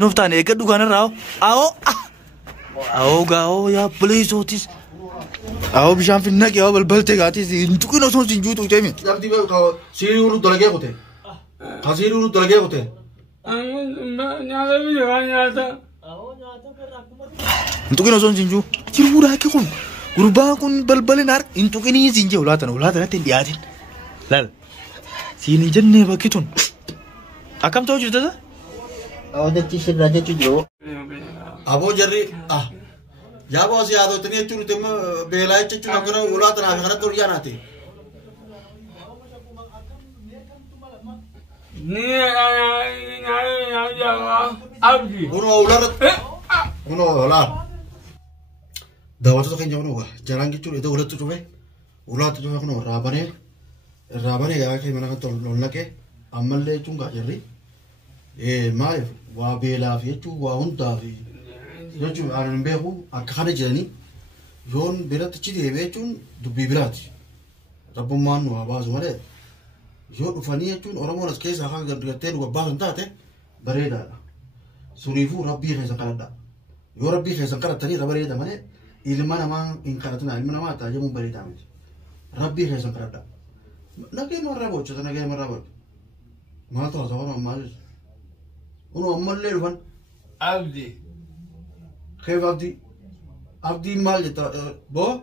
نفتان إيه كده كان راو أو غاو يا بليز أوتيس أو بيشان في النك أو بالبلتة قاتيس إنتو كنا سون سنجو تو جامي يا بدي بقى سيريورو دلقة قتة خسيريورو دلقة قتة إنتو كنا سون سنجو كيرو راكي كون غربا كون بلبل نار إنتو كني سنجو ولا تندياتين لا سيني جنة بكتون أكم توجه ده أودة تيشر راجع تجرو أبو جري يا باس يا دو تني تشون تم بيلاي تشون أكنا ولا تنا خنا توريا ناتي Uno olah. Dawat tu kan jangan uga. Jalan gitu itu ulat tu coba. Ulat tu coba kan rabane ya ke mana kan tolong nak ke. Amal le cunga jadi. Mai wabela fi tu wahunta fi. Jadi aran behu akhane jadi. Yon berat ciri ebe cun dubi berat. Rabuman wabaz mana. Yon ufania cun orang orang kes akan gerter wabaz entah te. Bereda. Surifu Rabbi khaisan karada. Yo Rabbi khaisan karada tani bereda mana. Ilman ama ingkaratuna ilman ama taja mun bereda mana. Rabbi khaisan karada. Nake marra bocho nake marra bocho. ما تعتبر أمال ونو أمال ليه رفن عبدي كيف عبدي مال جتا بو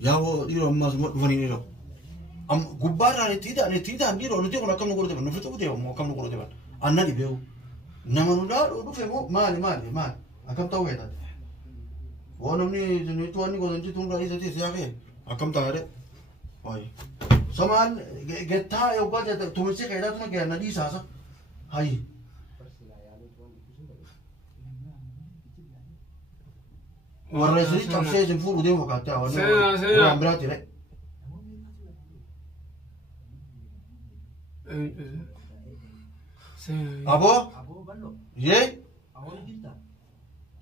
يا هو ديرو أمال فني ديرو أم غبار نتيدا ديرو نتيجة كنا كم نقول تبان نفرت أبو ديرو ما كم نقول تبان أنا دي بيو نما نودا رو فهمو مال أكم تاوه هذا ونمني جنيتواني قدرتي تون رئيس تي سياقه أكم تاهره أي سمان جتا يوكا جتا تومسي كيدا توما كيانا دي ساسا هاي ورسي تفسير جنفور ودي وكاتا وانا امبراتي لك أبو يه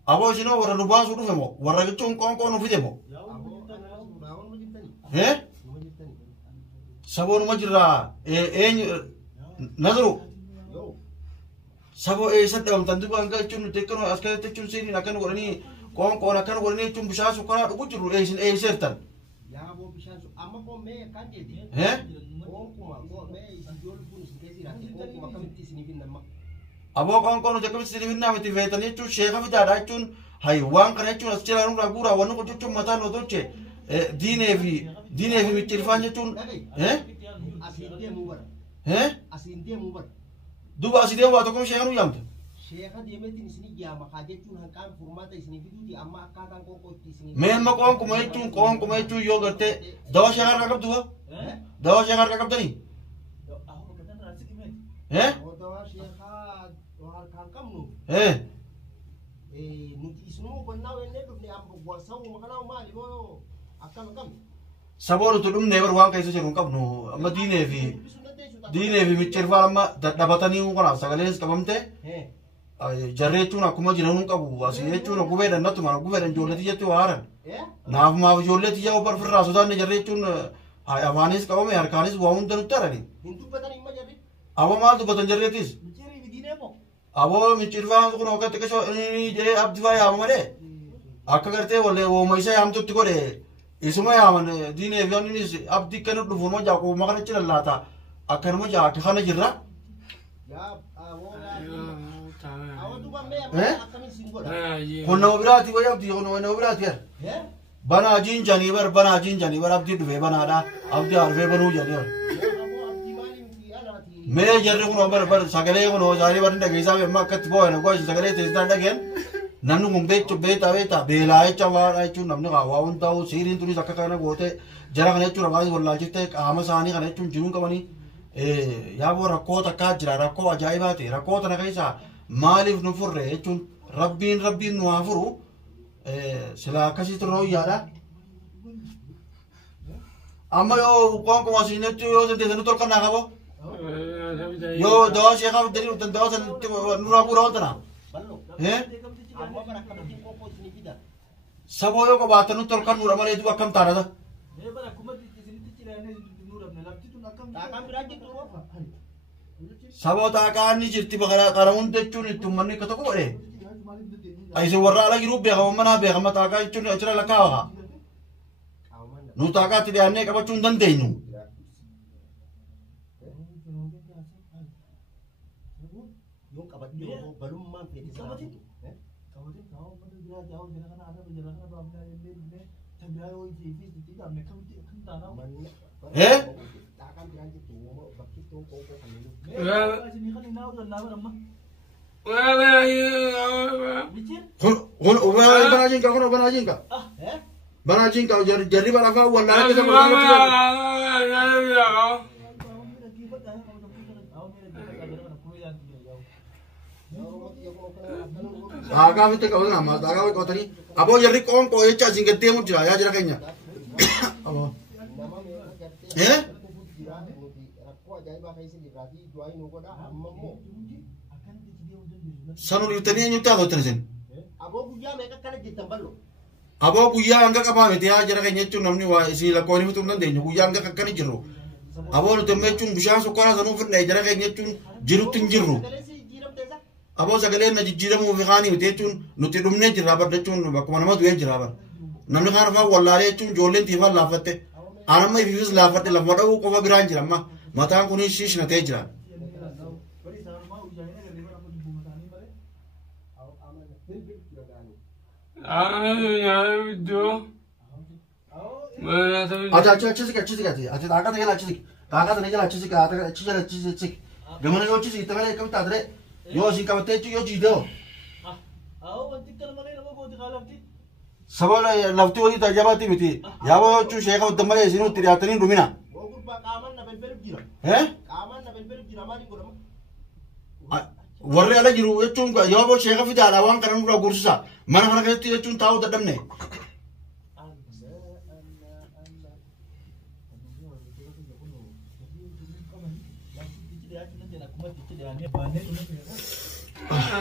أبو شنو ورا نبان سودو فمو ورا كتشون كون نفيدمو يه sabon majra nazaru sabo sadam tandu bangga cun tekno askar tekun sini akan warni kon akan warni cun bisa sukara dugu juru sertan ya bo bisa amma ko me kanje di kon kuma me jol pun sikesi ra kon kuma kamti sini finna ma abo kon jakam sini finna mati vetani cun shekha vidada cun haywan kana cun ascela nung ragura wanu ko cun mata no doce دينه في متلفان جتون أسينتي موبر دوبا أسينتي موبر تكون شيخانو يامت شيخا ديمتي نسني جاما خاجتون هنكان فرماتا يسني فيديو أما أكاكان كوكو تسني مهما كون كوميتون يوغرتي دوا شيخار كاكب دوا دوا شيخار كاكب تاني دوا شيخا وهار كاكم نو نتي اسمو بناو ينه دفني أم بواسو مكانو مالي بو sabor tu dum never wang kaisa jerung kap no amma dine fi micherva amma dabatani ngona sagales kabamte jarre chuna kuma jinanun kabu wasi chuna gube dan natu ma gube dan jolleti jetu haran naaf ma jolleti ya obar firra sudan ne jarre chun avanis kabame harkanis waun dan utarani hindu batani imma jarre awa mal tu batan jarre tis micheri vidine mo awo micherva ngona ka tekesho ni je abdiva ya amare akagarte wolle wo maisa yam tu tikore isuma yaman dine fiyanis abdi kanu dufun ma jako makana chila lata akan ma jako khana jirra ya awo duba me akami singoda kunna obirati wa abdi kunna obirati yar bana jin jani bar abdi duve bana da abdi arve banu jani me jarre kuno bar sagale kuno jari bar nda gisa me makat bo na go sagale te stand again nanu mumbe to beta belai chawa chu namne ga waun tau sirin tuni sakakana gote jara kana chu rawai walla jite amasani kana chu jinun kamani ya bo rakko ta ka jira rakko ajaiba te rakko ta na kaisa malif nufurre chu rabbin nuafuru sila kasi to ro yara amma yo kon ko wasine tu yo de nu tor kana ga bo yo do shekha dali utan do san nurabu ro ta na Sabo yo ko batanu tolkan nura male itu akam tara da. Takam berarti tu apa? Sabota akaani jirti bakara karamun techun ittummanni katako ore. Aise warra ala giru be mana be mata ka chun achra lakawa. Nu taka ti anne ka bachun dan deinu. Yung kabat yo balum man pwede sa atin. Eh? Banajin ka jadi balafa wala ka sa Aga vite ka na ma aga ko tani abo yari kon ko echa singete mu jira ya jira kanya abo Sanu litani nyuta do tersen Abo buya mereka kana ditambalo Abo buya anga ka pa metia jira kanya chun namni wa si la ko ni mutum nan de buya anga ka kani jiro abo no temme chun busha so ko sanu fur ne jira kanya chun jiru tin jiru Abo sagale na jijjira mu fi khani te chun no te dumne jira bar de chun ba ko nama duye jira bar namni khana fa wallare chun jolen ti fa lafatte anama views lafatte la fodo ko ba biran jira ma mata ko ni shish na te jira Acha acha daga tegala chisi gamana yo chisi tabale kam tadre yo sin kamate chu yo jido Sabala lafti wali tajabati miti yabo chu shekha udamale sinu tiriatani rumina warre ala jiru chun yabo shekha fi dala wan karam ro gursa man khana ke ti chun taw dadamne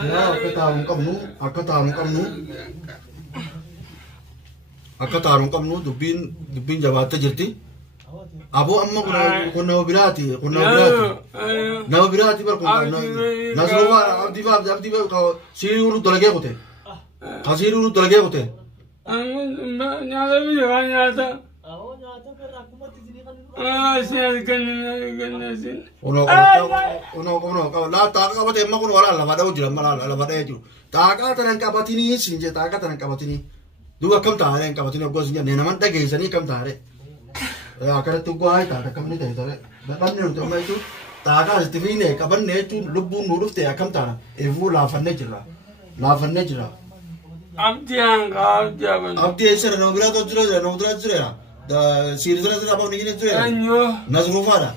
Ya akka taanu qabnu dubbiin jabaatte jirti abo amma kunna biraati bar kunna nasruwa abdi ba siru dalage kote khasiru dalage kote Uno la taga kabate emma kuno wala la bada ujira mala la bada eju taga tanan kabatini sinje taga tanan kabatini dua kam tare kabatini go sinje ne naman tage sani kam tare ya kare tu go ai taga kam ni dai tare ban ne to mai tu taga stivine kaban ne tu lubbu nuruf te kam tara evu la fanne jira abdi esera no bira to jira da sirizra apa ni jira nazru fara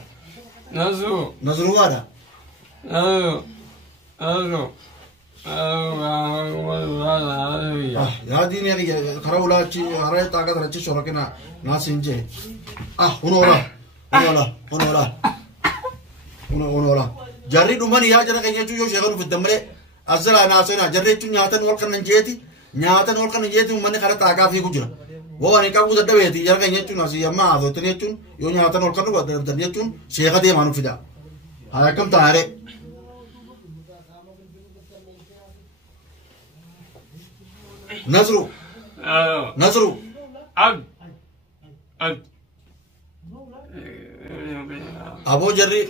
Ya di ni karaula ci harai taga tarachi shorakena na sinje unola jarri dumani ya jara kanya cu yo shegan fudamre azala na sena jarri cu nyatan wal kan jeti man kara taga fi gujra wo ani ka buda daweti jara kanya cu nasi amma ado tene cu yo nyatan wal kan wa dar cu shega de manu fida Hakam tare. Nazru. Abo Jerry.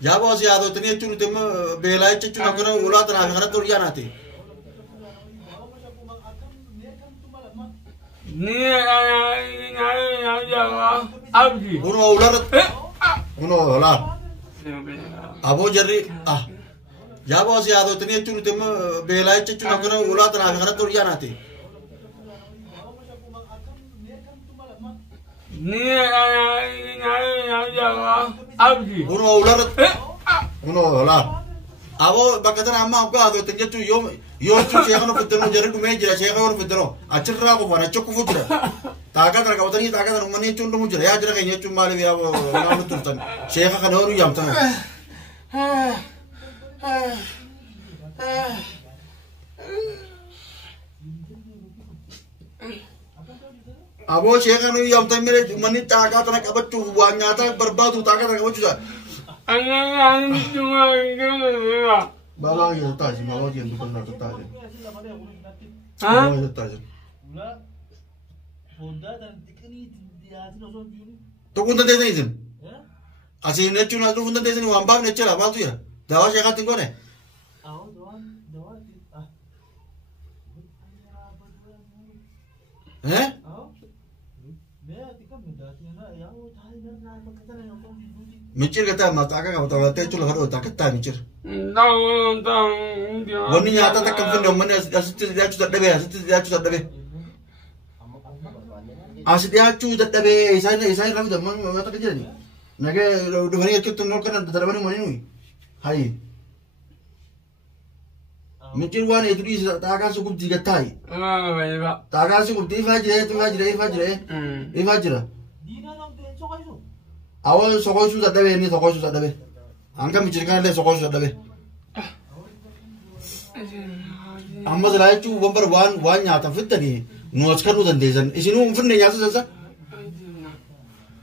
Ya bos ya do tani chunu tem belai chunu akara ulat na khara tur ya nati. Ni abdi. Uno ulat. Abo Jerry. Ya bos ya do tani chunu tem belai chunu akara ulat na khara tur ya nati. Ni abdi. Uno ulat. Abo bakatan amma ko ado tani chunu yo chu shekha no fitno Jerry du me jira shekha no fitno achra ko bana chokku futra. Taga tara ka utani taga tara mani chundu mujra ya jira kenya chum mali ya na turtan shekha ka doru yam tan abo shekha no yam tan mere mani taga tara ka bacchu wanya ta barbadu taga tara ka bacchu Balang yang tahu sih, malah dia bukan nak tahu. Hah? Malah dia tahu. Tu pun tak ada izin. Asyik ni cuma tu pun tak ada izin. Wambam ni cera, apa tu ya? Dawa saya kata kau ni. Eh? Mikir kata mata agak kau tahu lah. Teh cula haru tak kata mikir. Wani nyata tak kampen dia mana asyik dia cuci debe, asyik dia cuci debe. Asyik dia cuci debe. Saya ramu dah mana tak kerja ni. Naga dua hari kita nol kan ada mana mana ni. Hai. Mikir wani itu di tak agak cukup tiga tai. Tak agak cukup tiga fajr. Awal sokoi susah deh ni sokoi susah deh. Angka mikirkan le sokoi susah deh. Amma selai cu bumper wan nyata fitta ni. Nuas kan udan desan. Isinu finne nyata sasa.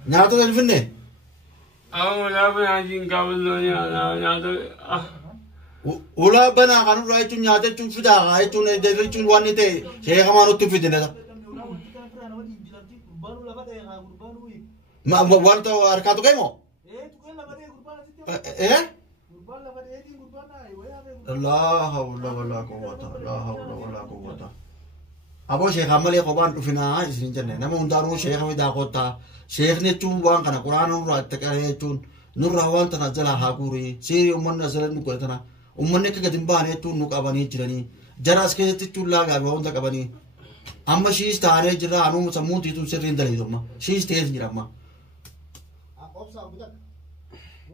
Nyata dan finne. Ula bana kan urai cu nyata cu fida ai cu ne de cu wan ni te. Saya kamanu tu fitne dah. Ma wan tu arka tu kaimo? Allah haula wala quwwata. Abo Syekh Amal ya koban tu fina isin jenne. Nama undaru Syekh wida kota. Syekh ni tu wan kana Quran ru atakare tu nur rawan tanazala hakuri. Siri umman nazala nu ko tana. Umman ne ka dimbane tu nu ka bani jirani. Jaras ke tu laga ba unda ka bani. Amma shi stare jira anu samuti tu sirrin daliluma. Shi stage jirama. Opsa budak